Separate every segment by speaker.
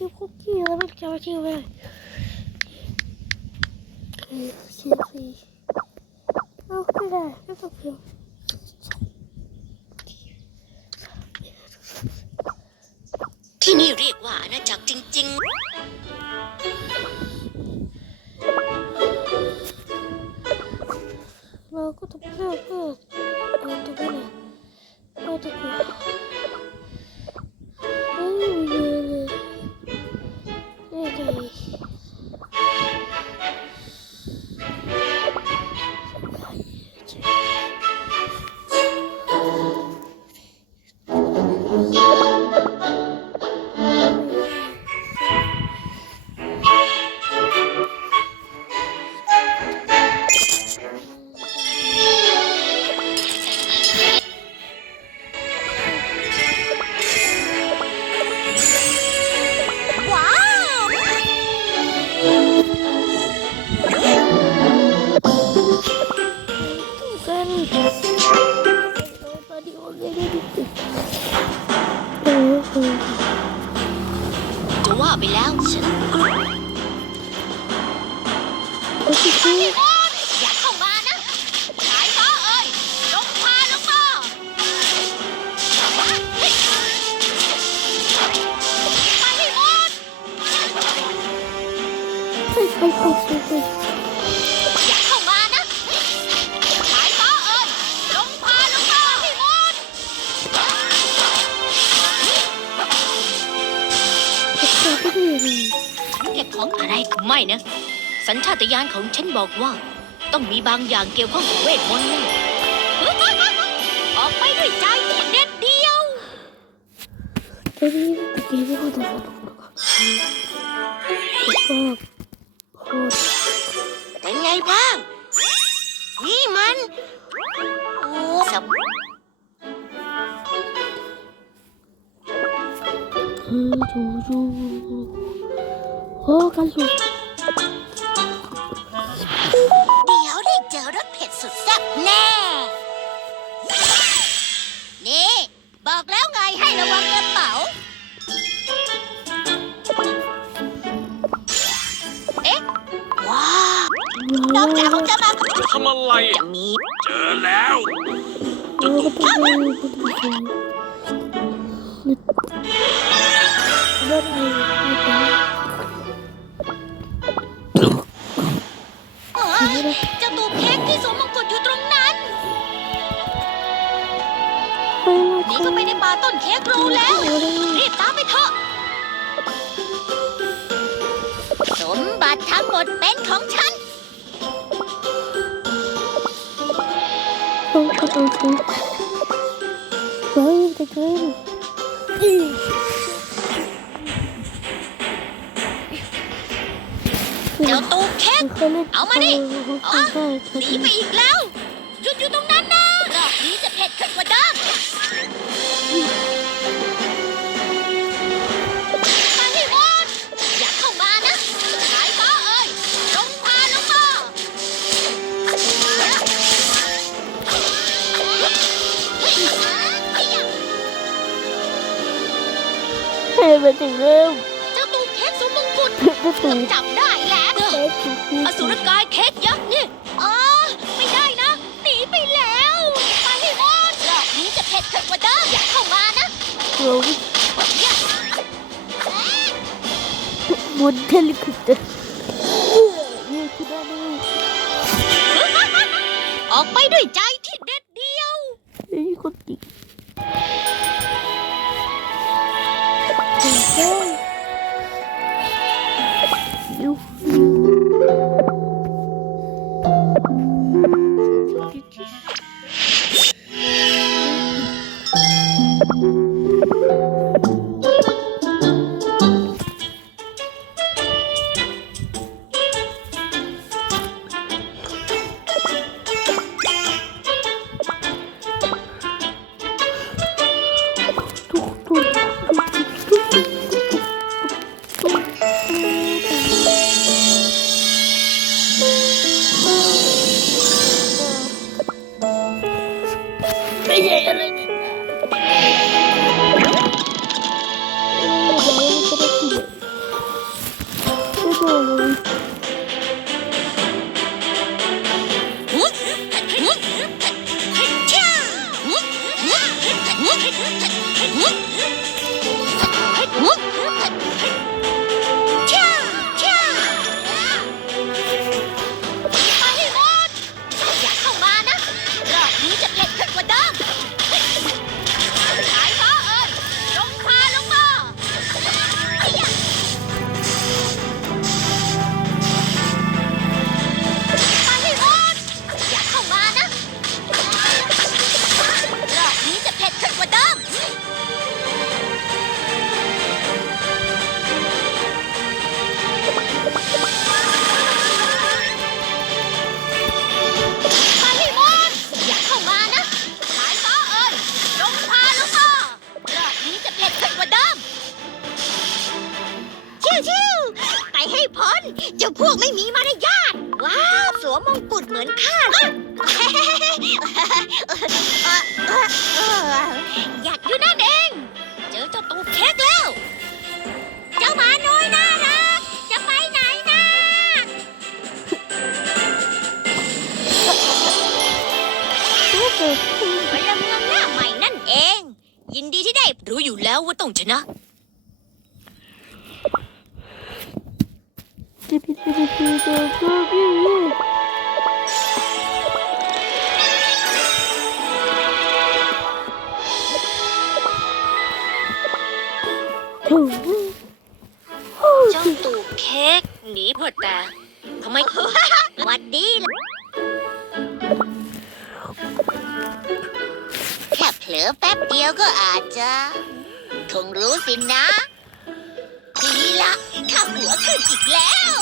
Speaker 1: คิวคุกกี้แล้วมันจะมาคิวไปเลยเออคิวซีเอาไม่ได้ไม่ต้องคิว
Speaker 2: ที่นี่เรียกว่าอาณาจักรจริง
Speaker 1: เราก็ต้องเลือกเพื่อเดินตรงนี้นะเราจะกลัวเฮ้ ไป
Speaker 2: ไป
Speaker 1: ไปไปไป
Speaker 2: อย่าเข้ามานะสายฟ้าเอ้ยจงพาลงมาให้หมด
Speaker 1: จะไปได้ยังไง
Speaker 2: เรียกของอะไรไม่นะ สัญชาตญาณของฉันบอกว่า ต้องมีบางอย่างเกี่ยวข้องกับเวทมนต์นั่นออกไปด้วยใจที่เด็ดเดียว
Speaker 1: ตอนนี้ตะกี้ไม่พูดถึงแล้วก็ โคตร
Speaker 2: เป็นไงบ้าง นี่มันโอ้สบ
Speaker 1: ดูดูโอ้กันสุด
Speaker 2: เดี๋ยวได้เจอรสเผ็ดสุดแซ่บแน่ นี่ บอกแล้วไงให้ระวัง นอกจากเขาจะมา
Speaker 3: ทำอะไร
Speaker 2: จะ
Speaker 3: อะ
Speaker 2: มี
Speaker 3: เจอแล้ว
Speaker 1: โอ้ก็ต้องดูก็ต้องดูเล่นอะไรไม่ได้
Speaker 2: เฮ้ยเจ้าตูบเค้กที่สวมมงกุฎอยู่ตรงนั้น
Speaker 1: เฮ้ย
Speaker 2: หนี่ก็ไปในป่าต้นเค้กรู้แล้ว รีบตามไปเถอะ สมบัติทั้งหมดเป็นของฉัน
Speaker 1: ต้องกระโดดเลยเฮ้ยจะเกินอี
Speaker 2: เจ้าตูบเค้ก
Speaker 1: เขาเล่น
Speaker 2: เอามาดิ
Speaker 1: อ๋อ
Speaker 2: หนีไปอีกแล้ว
Speaker 1: ถึงเริ่ม
Speaker 2: เจ้าตูบเค้กสวมมงกุฎ
Speaker 1: จะถึง
Speaker 2: จับได้แล้ว
Speaker 1: เอ๊ะถูก
Speaker 2: อสุรกายเค้กยักษ์นี่อ๋อไม่ได้นะหนีไปแล้วไปให้หมดรอบนี้จะเผ็ดขึ้นกว่าเดิมอย่าเข้ามานะ
Speaker 1: เราบนเฮลิคอปเตอร์นี่คือได้ไหม
Speaker 2: ออกไปด้วยใจ ทุ รู้อยู่แล้ว
Speaker 1: ว่า
Speaker 2: ต้องชนะ
Speaker 1: จ้อ้
Speaker 2: เจ้าตูบเค้กหนีพวดแต่ทำไม หวัดดีล่ะ เผลอแป๊บเดียวก็อาจจะ คงรู้สินะ ดีละข้าหัวขึ้นอีกแล้ว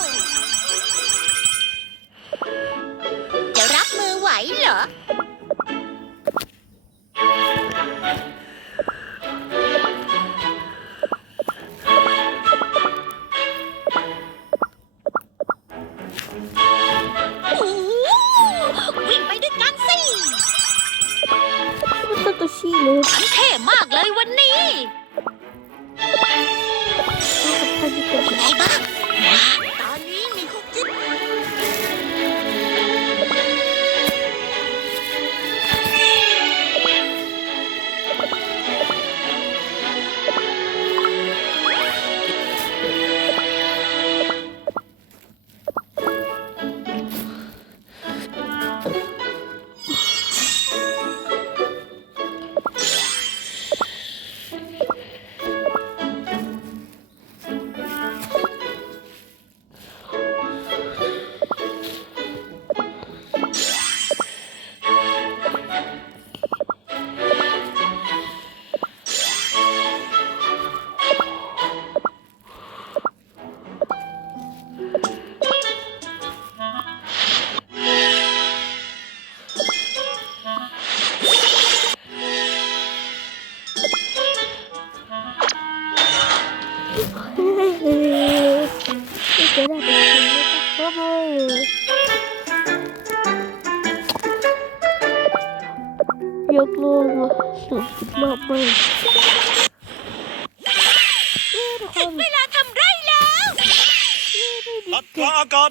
Speaker 2: อั
Speaker 1: ต
Speaker 2: รา
Speaker 3: อากาศ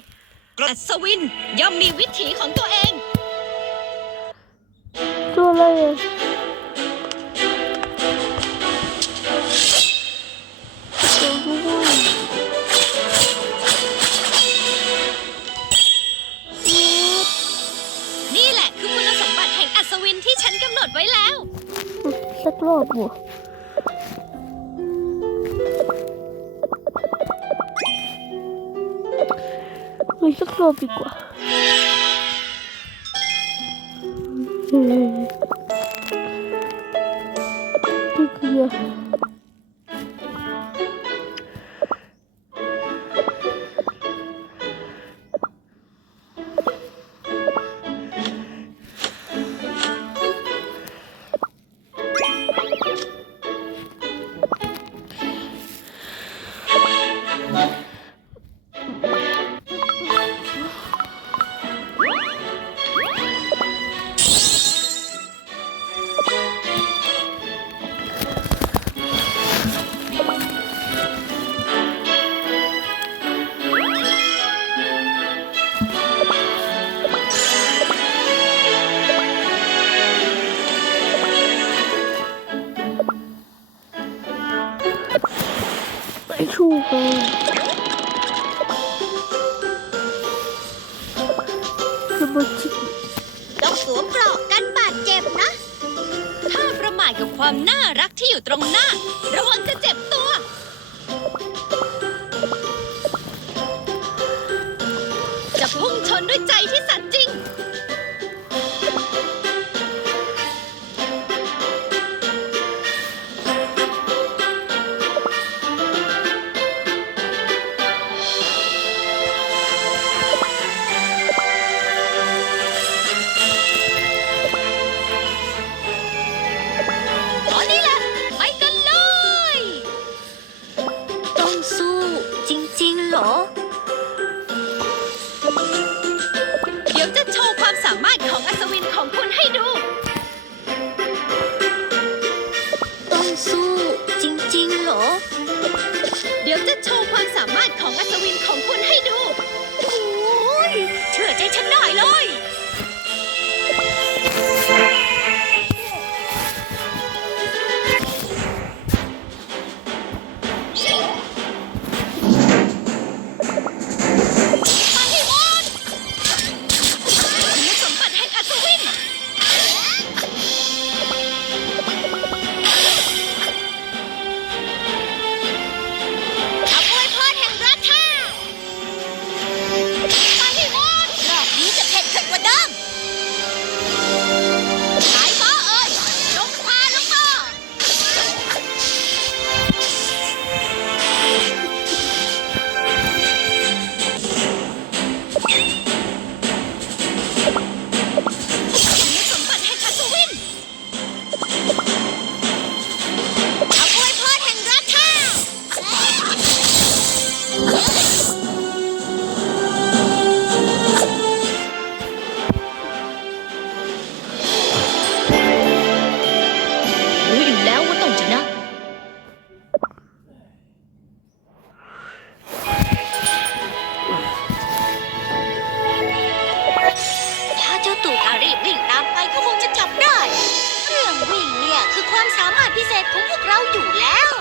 Speaker 2: อัศวินย่อมมีวิถีของตัวเอง
Speaker 1: ตัวอะไรอะ
Speaker 2: นี่แหละคือคุณสมบัติแห่งอัศวินที่ฉันกำหนดไว้แล้ว
Speaker 1: สักรอบหัว เฮ้ยสักรอ ไปชูกันสมาชิ
Speaker 2: ต้องสวมเกราะกันบาดเจ็บนะ ถ้าประมาทกับความน่ารักที่อยู่ตรงหน้า ระวังจะเจ็บตัว จะพุ่งชนด้วยใจที่สัตย์จริง เห
Speaker 1: รอ
Speaker 4: เดี๋ยวจะโชว์ความสามารถของอัศวินของคุณให้ดู โอ้
Speaker 1: ยเชื่อใจฉันได้เลย
Speaker 4: วิ่
Speaker 1: ง
Speaker 4: ตา
Speaker 1: มไปก็คงจะจับได้ เรื่องวิ่งเนี่ยคือความสามารถพิเศษของพวกเราอยู่แล้ว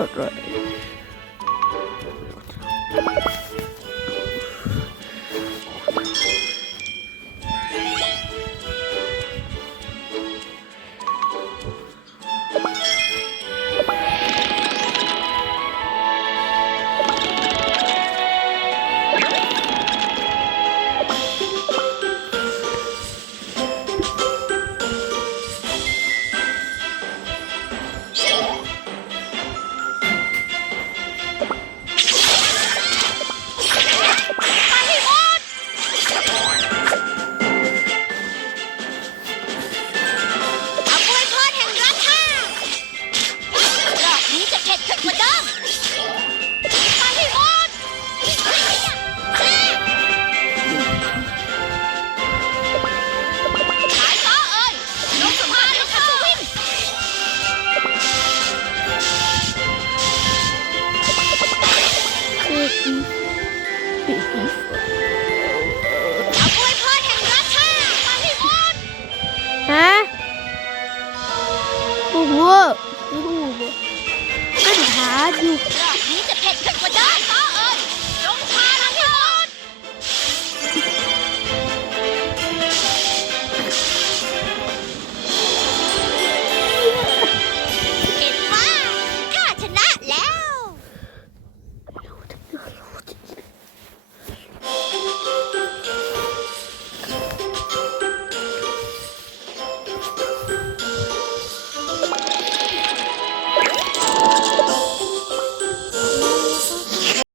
Speaker 5: อะไร